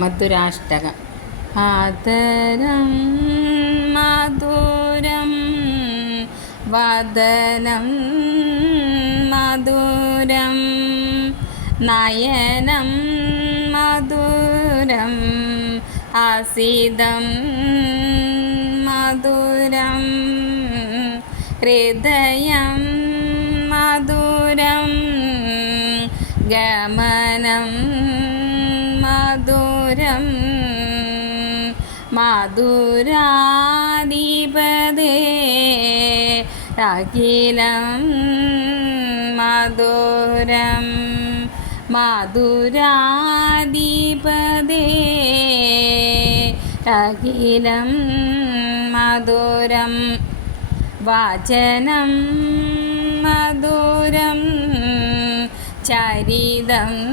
മധുരാഷ്ടകം. ആദരം മധുരം വദനം മധുരം നയനം മധുരം ആസീതം മധുരം ഹൃദയം മധുരം ഗമനം മധുരം മധുരാധിപതേ. അഖിലം മധുരം മധുരാധിപതേ. അഖിലം മധുരം വാചനം മധുരം ചരിതം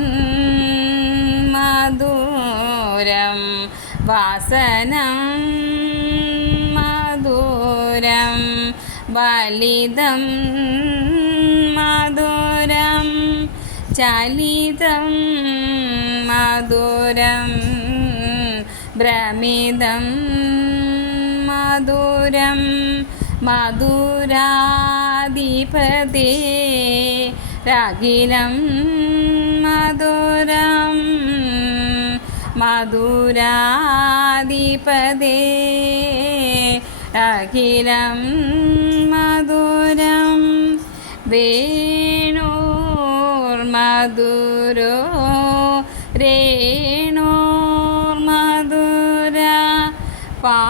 മധുരം വാസനം മധുരം ബലിതം മധുരം ചലിതം മധുരം ഭ്രമിതം മധുരം മധുരാധിപതേ രാഗിലം മധുരം മധുരാധിപതേ. അഖിലം മധുരം വേണോർമധുരോ രേണോർമധുര പാണീർമധുര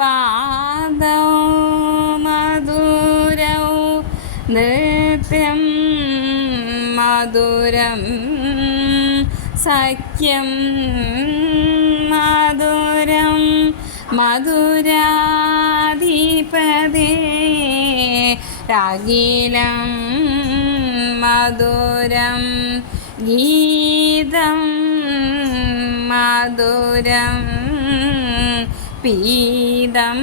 പാദ മധുരൗ നൃത്യം മധുരം സഖ്യം മധുരം മധുരാധിപതേ രാഗീലം മധുരം ഗീതം മധുരം പീതം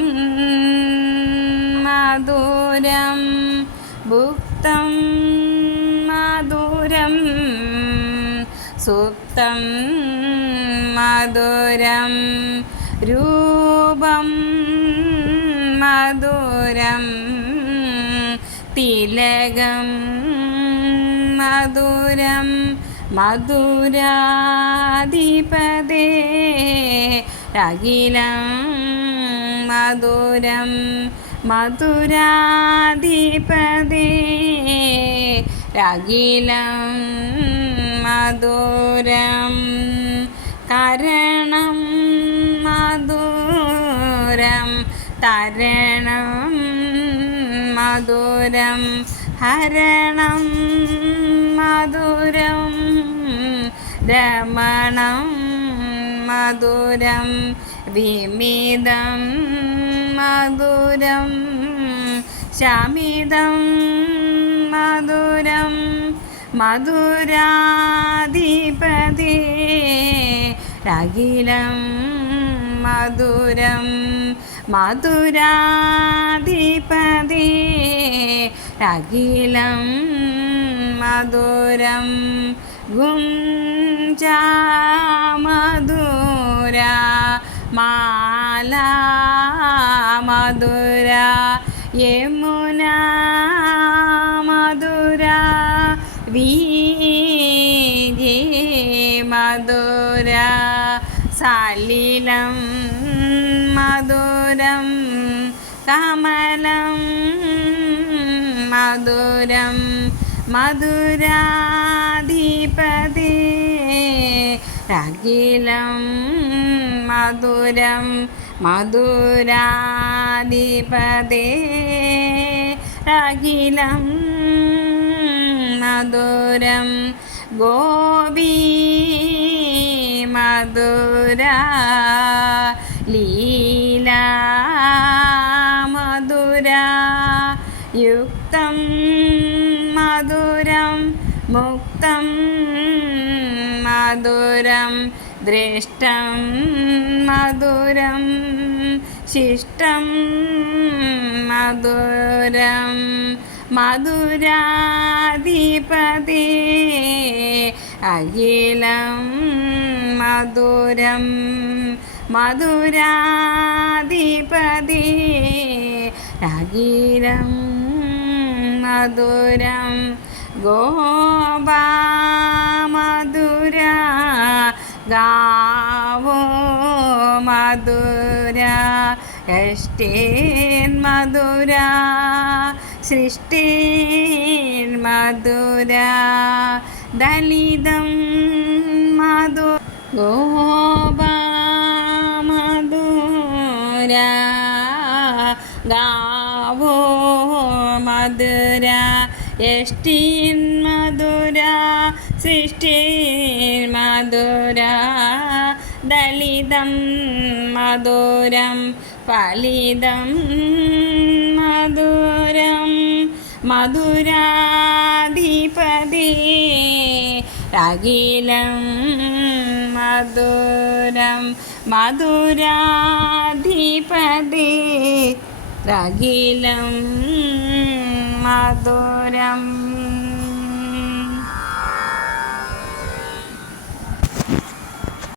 മധുരം ഭുക്തം സുപ്തം മധുരം രൂപം മധുരം തിലകം മധുരം മധുരാധിപതേ അഖിലം മധുരം മധുരാധിപതേ അഖിലം മധുരം. കരണം മധുരം തരണം മധുരം ഹരണം മധുരം രമണം മധുരം വിമിതം മധുരം ശമിതം മധുരം. മധുരാധിപതേ അഖിലം മധുരം. മധുരാധിപതേ അഖിലം മധുരം. ഗുഞ്ചാ മധുര മാല മധുര യമുന വീജി മധുര സലിലം മധുരം കമലം മധുരം മധുരാധിപതി അഖിലം മധുരം മധുരാധിപതി അഖിലം മധുരം ഗോപി മധുര ലീല മധുര യുക്തം മധുരം മുക്തം മധുരം ദൃഷ്ടം മധുരം ശിഷ്ടം മധുരം. മധുരാധിപതേ. അഖിലം മധുരം മധുരാധിപതേ. അഖിലം മധുരം ഗോപാ മധുര ഗാവോ മധുര യഷ്ടേൻ മധുര സൃഷ്ടിൻ മധുര ദലിതം മധു ഗോപാ മധുര ഗാവോ മധുര യഷ്ടിൻ മധുര സൃഷ്ടിൻ മധുര ദലിതം മധുരം ഫലിതം മധുരം മധുരാധിപതി. അഖിലം മധുരം മധുരാധിപതി. അഖിലം മധുരം